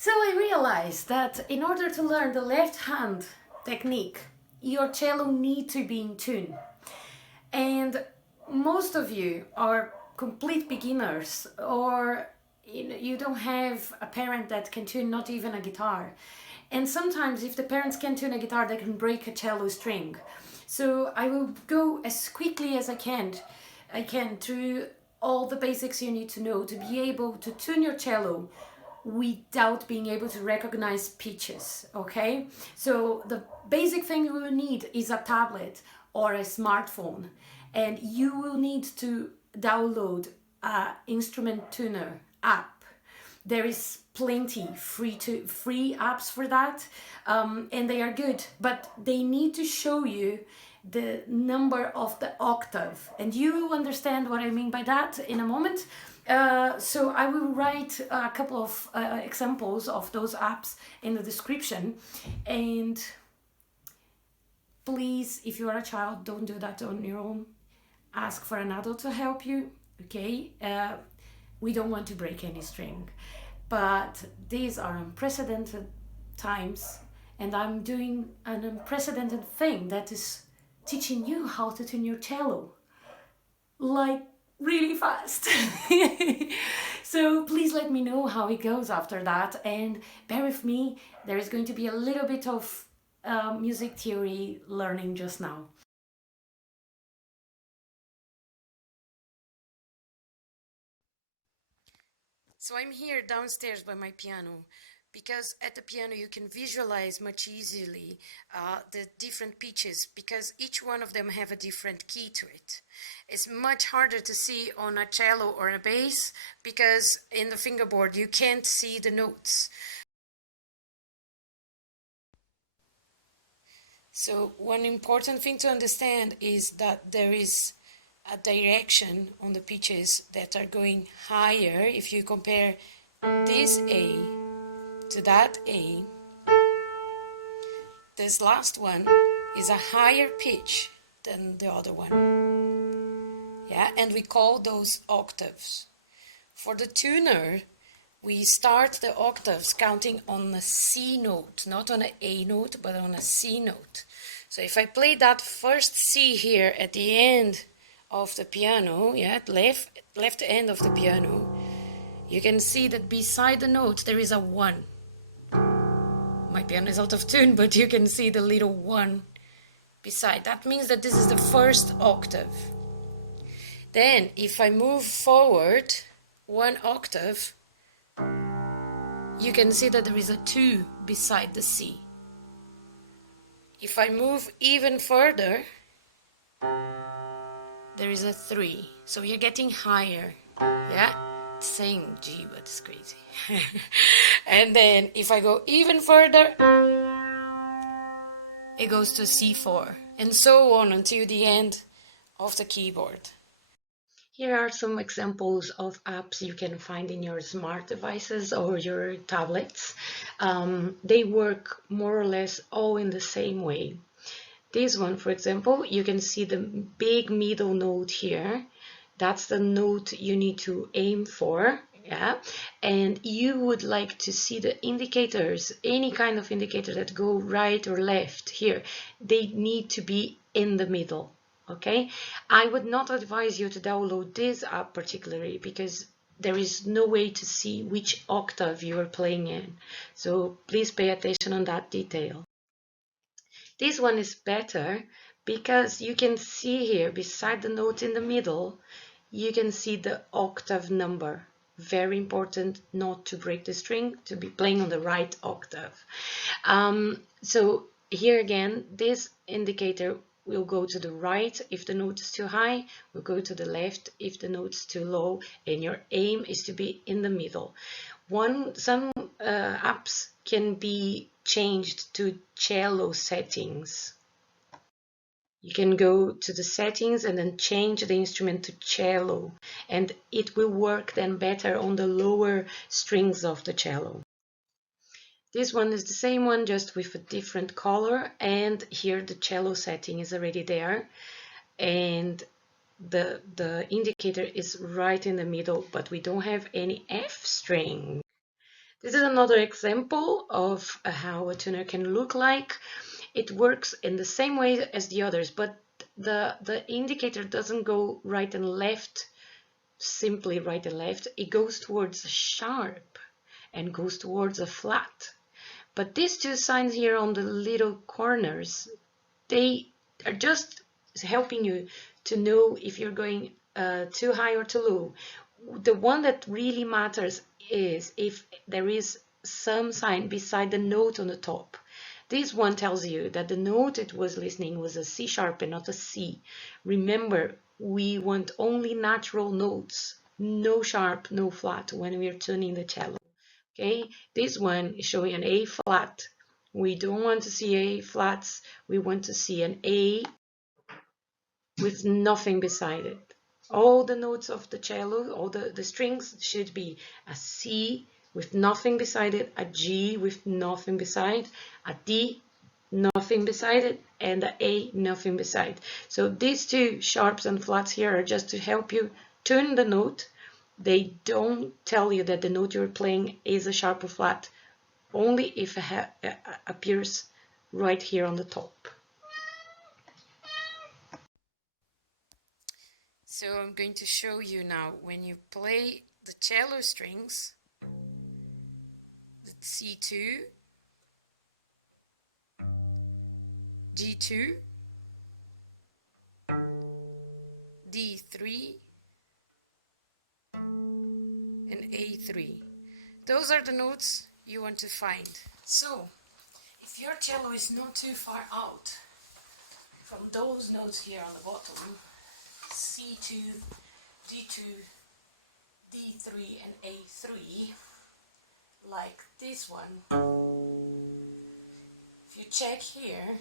So I realized that in order to learn the left hand technique, your cello needs to be in tune. And most of you are complete beginners, or you don't have a parent that can tune not even a guitar. And sometimes if the parents can tune a guitar, they can break a cello string. So I will go as quickly as I can through all the basics you need to know to be able to tune your cello without being able to recognize pitches. Okay, so the basic thing you will need is a tablet or a smartphone, and you will need to download a instrument tuner app. There is plenty free apps for that, and they are good, but they need to show you the number of the octave, and you will understand what I mean by that in a moment. So I will write a couple of examples of those apps in the description, and please, if you are a child, don't do that on your own. Ask for an adult to help you, okay? We don't want to break any string, but these are unprecedented times, and I'm doing an unprecedented thing, that is teaching you how to tune your cello, like really fast. So please let me know how it goes after that, and bear with me, there is going to be a little bit of music theory learning just now. So I'm here downstairs by my piano, because at the piano you can visualize much easily the different pitches, because each one of them have a different key to it. It's much harder to see on a cello or a bass, because in the fingerboard you can't see the notes. So one important thing to understand is that there is a direction on the pitches that are going higher. If you compare this A to that A, this last one is a higher pitch than the other one. Yeah, and we call those octaves. For the tuner, we start the octaves counting on a C note, not on an A note, but on a C note. So if I play that first C here at the end of the piano, yeah, left end of the piano, you can see that beside the note there is a 1. My piano is out of tune, but you can see the little 1 beside. That means that this is the first octave. Then if I move forward 1 octave, you can see that there is a 2 beside the C. If I move even further, there is a 3. So you're getting higher. Yeah, saying G, but it's crazy. And then if I go even further, it goes to C4, and so on until the end of the keyboard. Here are some examples of apps you can find in your smart devices or your tablets. They work more or less all in the same way. This one, for example, you can see the big middle note here. That's the note you need to aim for, yeah? And you would like to see the indicators, any kind of indicator that go right or left here. They need to be in the middle. Okay, I would not advise you to download this app particularly, because there is no way to see which octave you are playing in. So please pay attention on that detail. This one is better because you can see here beside the note in the middle, you can see the octave number. Very important not to break the string, to be playing on the right octave. So here again, this indicator will go to the right if the note is too high, will go to the left if the note is too low, and your aim is to be in the middle. Some apps can be changed to cello settings. You can go to the settings and then change the instrument to cello, and it will work then better on the lower strings of the cello. This one is the same one, just with a different color, and here the cello setting is already there, and the indicator is right in the middle, but we don't have any F string. This is another example of how a tuner can look like. It works in the same way as the others, but the indicator doesn't go right and left, simply right and left. It goes towards a sharp and goes towards a flat. But these two signs here on the little corners, they are just helping you to know if you're going too high or too low. The one that really matters is if there is some sign beside the note on the top. This one tells you that the note it was listening was a C sharp and not a C. Remember, we want only natural notes, no sharp, no flat when we're tuning the cello. Okay, this one is showing an A flat. We don't want to see A flats. We want to see an A with nothing beside it. All the notes of the cello, all the strings should be a C with nothing beside it, a G with nothing beside, a D, nothing beside it, and a A, nothing beside. So these two sharps and flats here are just to help you tune the note. They don't tell you that the note you're playing is a sharp or flat, only if it appears right here on the top. So I'm going to show you now when you play the cello strings, the C2, G2, D3, and A3. Those are the notes you want to find. So, if your cello is not too far out from those notes here on the bottom, C2, D2, D3, and A3, like this one, if you check here,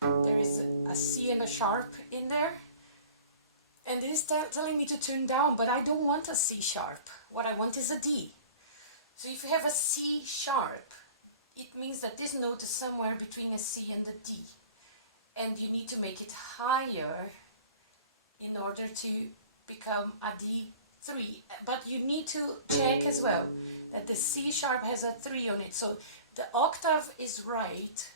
there is a C and a sharp in there. And this is telling me to tune down, but I don't want a C sharp. What I want is a D. So if you have a C sharp, it means that this note is somewhere between a C and a D. And you need to make it higher in order to become a D3. But you need to check as well that the C sharp has a 3 on it. So the octave is right,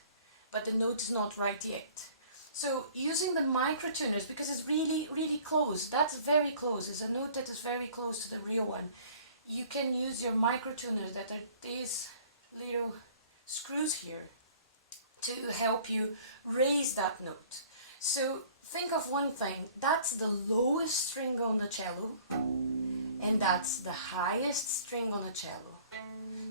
but the note is not right yet. So using the microtuners, because it's really close, that's very close, it's a note that is very close to the real one. You can use your microtuners that are these little screws here to help you raise that note. So think of one thing, that's the lowest string on the cello, and that's the highest string on the cello.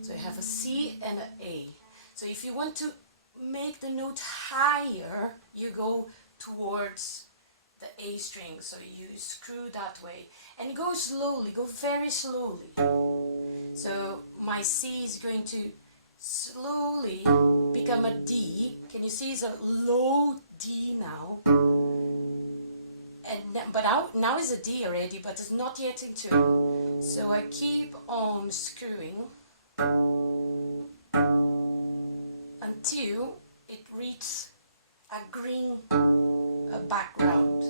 So you have a C and an A. So if you want to make the note higher, you go towards the A string, so you screw that way and go slowly, go very slowly. So my C is going to slowly become a D. Can you see it's a low D now? And but now is a D already, but it's not yet in tune. So I keep on screwing until it reaches a green background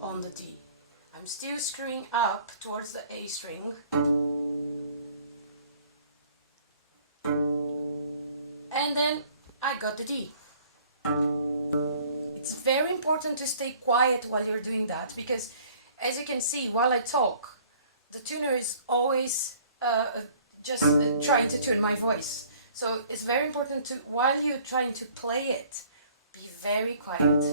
on the D. I'm still screwing up towards the A string. And then I got the D. It's very important to stay quiet while you're doing that, because as you can see, while I talk, the tuner is always just trying to tune my voice. So it's very important to, while you're trying to play it, be very quiet.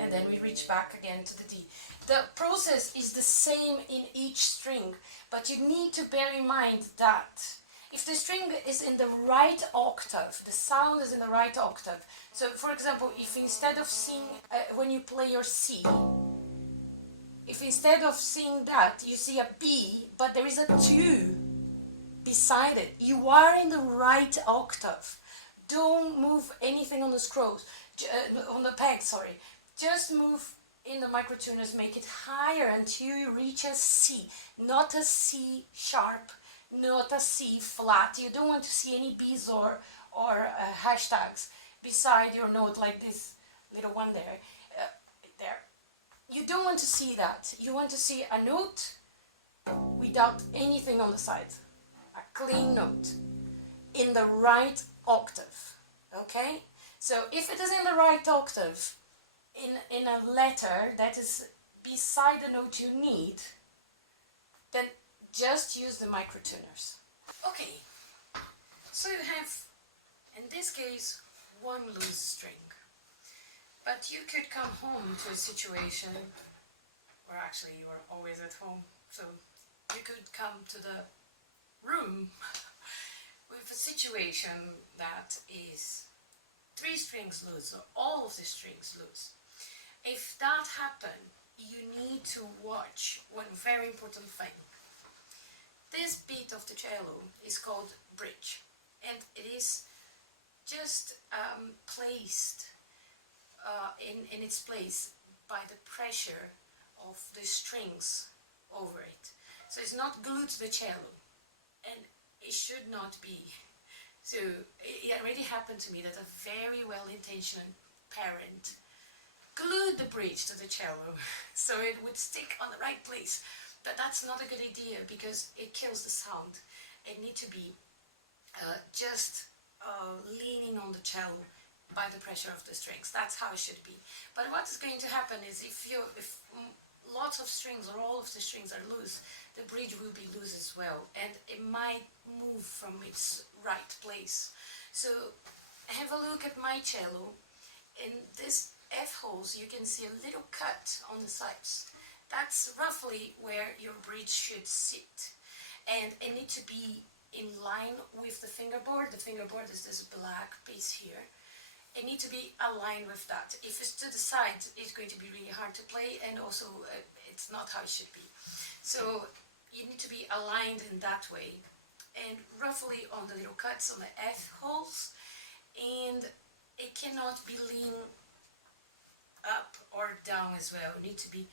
And then we reach back again to the D. The process is the same in each string, but you need to bear in mind that if the string is in the right octave, the sound is in the right octave. So for example, if instead of seeing, when you play your C, if instead of seeing that, you see a B, but there is a 2 beside it, you are in the right octave. Don't move anything on the scrolls, on the peg, sorry. Just move in the microtuners, make it higher until you reach a C, not a C sharp, not a C flat. You don't want to see any B's or hashtags beside your note, like this little one there. You don't want to see that. You want to see a note without anything on the side. A clean note in the right octave. Okay? So if it is in the right octave, in a letter that is beside the note you need, then just use the microtuners. Okay, so you have, in this case, one loose string. But you could come home to a situation, or actually you're always at home, so you could come to the room with a situation that is 3 strings loose, or all of the strings loose. If that happens, you need to watch one very important thing. This bit of the cello is called bridge, and it is just placed in its place by the pressure of the strings over it. So it's not glued to the cello, and it should not be. So it already happened to me that a very well-intentioned parent glued the bridge to the cello so it would stick on the right place. That's not a good idea because it kills the sound. It needs to be just leaning on the cello by the pressure of the strings. That's how it should be. But what is going to happen is if lots of strings or all of the strings are loose, the bridge will be loose as well, and it might move from its right place. So have a look at my cello. In this F holes you can see a little cut on the sides. That's roughly where your bridge should sit, and it needs to be in line with the fingerboard. The fingerboard is this black piece here. It needs to be aligned with that. If it's to the side, it's going to be really hard to play, and also it's not how it should be. So you need to be aligned in that way, and roughly on the little cuts on the F holes, and it cannot be lean up or down as well. It needs to be,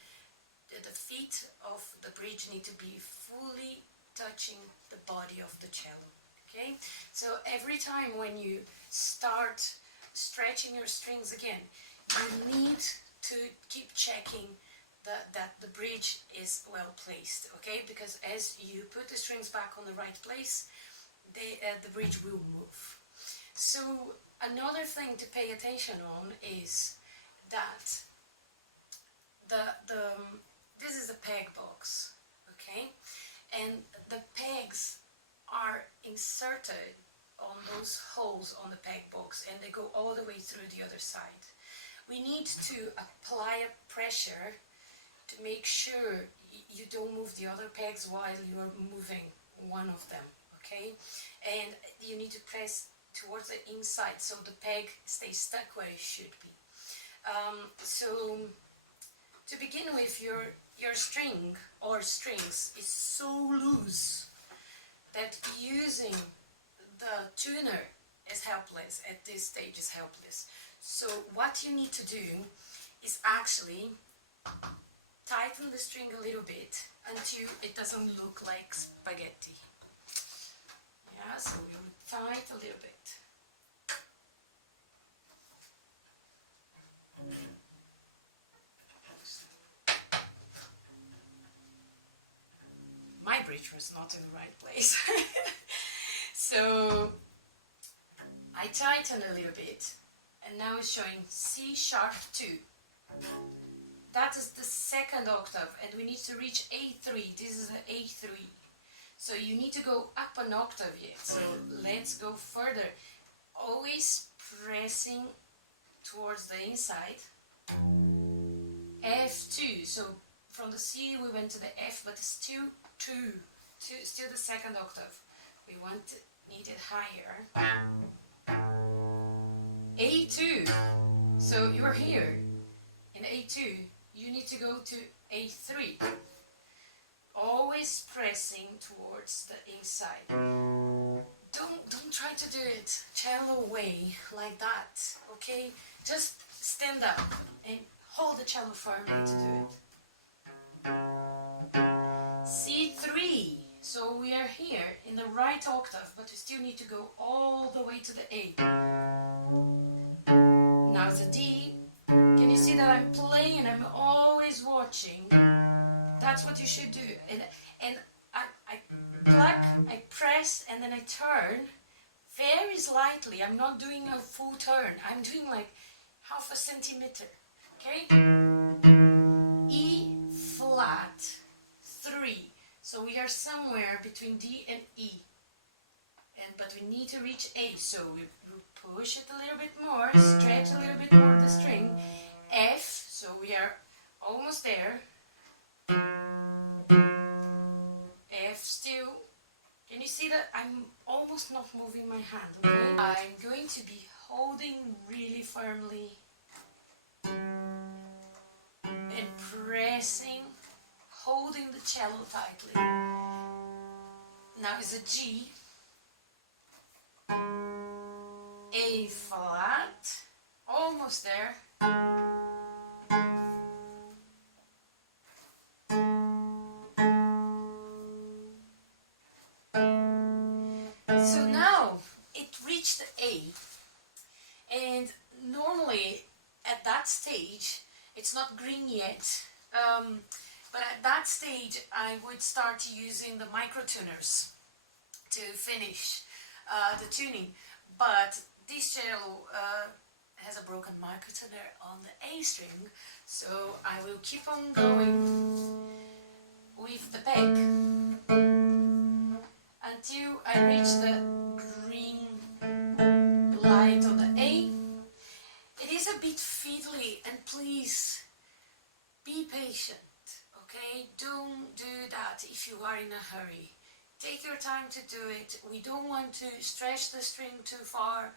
the feet of the bridge need to be fully touching the body of the cello. Okay, so every time when you start stretching your strings again, you need to keep checking that the bridge is well placed, okay? Because as you put the strings back on the right place, the bridge will move. So another thing to pay attention on is that this is the peg box, okay? And the pegs are inserted on those holes on the peg box, and they go all the way through the other side. We need to apply a pressure to make sure you don't move the other pegs while you're moving one of them, okay? And you need to press towards the inside so the peg stays stuck where it should be. So to begin with, your string or strings is so loose that using the tuner is helpless. At this stage is helpless. So what you need to do is actually tighten the string a little bit until it doesn't look like spaghetti. Yeah, so we'll tighten a little bit. My bridge was not in the right place. So I tightened a little bit, and now it's showing C sharp 2. That is the second octave, and we need to reach A3. This is the A3. So you need to go up an octave yet. So let's go further. Always pressing towards the inside. F2. So from the C we went to the F, but it's still still the second octave. We need it higher. A2. So you're here in A2. You need to go to A3. Always pressing towards the inside. Don't try to do it cello way like that, okay? Just stand up and hold the cello firmly to do it. C3. So we are here in the right octave, but you still need to go all the way to the A. Now it's a D. Can you see that I'm playing and I'm always watching? That's what you should do. And this, and then I turn very slightly. I'm not doing a full turn. I'm doing like half a centimeter. Okay? E flat 3. So we are somewhere between D and E. But we need to reach A. So we push it a little bit more, stretch a little bit more the string. F, so we are almost there. F still. Can you see that I'm almost not moving my hand, okay? I'm going to be holding really firmly and pressing, holding the cello tightly. Now it's a G, A flat, almost there. So now it reached the A, and normally at that stage it's not green yet, but at that stage I would start using the microtuners to finish the tuning. But this cello has a broken microtuner on the A string, so I will keep on going with the peg until I reach the green light on the A. It is a bit fiddly, and please be patient, okay? Don't do that if you are in a hurry. Take your time to do it. We don't want to stretch the string too far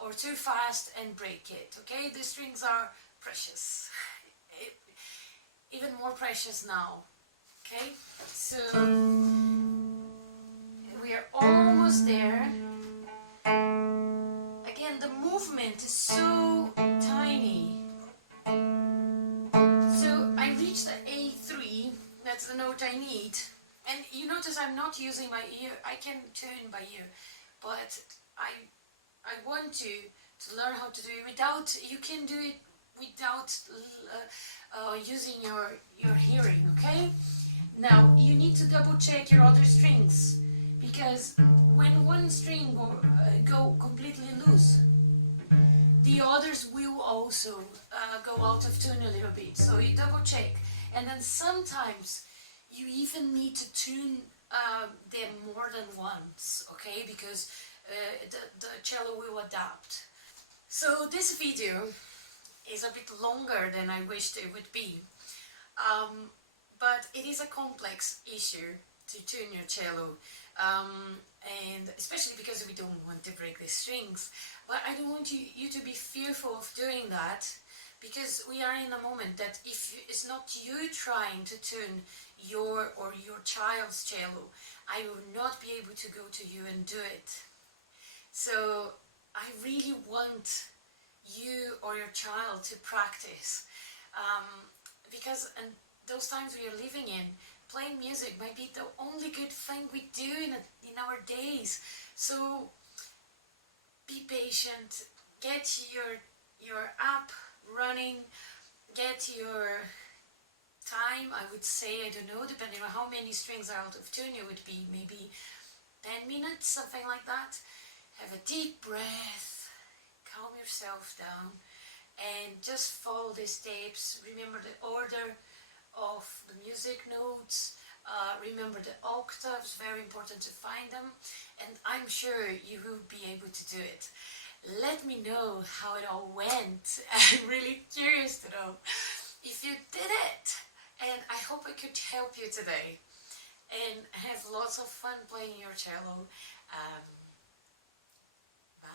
or too fast and break it, okay? The strings are precious, even more precious now, okay? So we are almost there. Again, the movement is so tiny. So I reach the A3, that's the note I need. And you notice I'm not using my ear. I can tune by ear, but I want to learn how to do it without. You can do it without using your hearing. Okay. Now you need to double check your other strings, because when one string go completely loose, the others will also go out of tune a little bit. So you double check, and then sometimes you even need to tune them more than once, okay? Because the cello will adapt. So this video is a bit longer than I wished it would be, but it is a complex issue to tune your cello, and especially because we don't want to break the strings. But I don't want you to be fearful of doing that, because we are in a moment that if it's not you trying to tune your or your child's cello, I will not be able to go to you and do it. So I really want you or your child to practice, because in those times we are living in, playing music might be the only good thing we do in our days. So be patient, get your app running, get your time. I would say, I don't know, depending on how many strings are out of tune, it would be maybe 10 minutes, something like that. Have a deep breath, calm yourself down, and just follow the steps. Remember the order of the music notes, remember the octaves, very important to find them, and I'm sure you will be able to do it. Let me know how it all went. I'm really curious to know if you did it, and I hope I could help you today and have lots of fun playing your cello. Bye.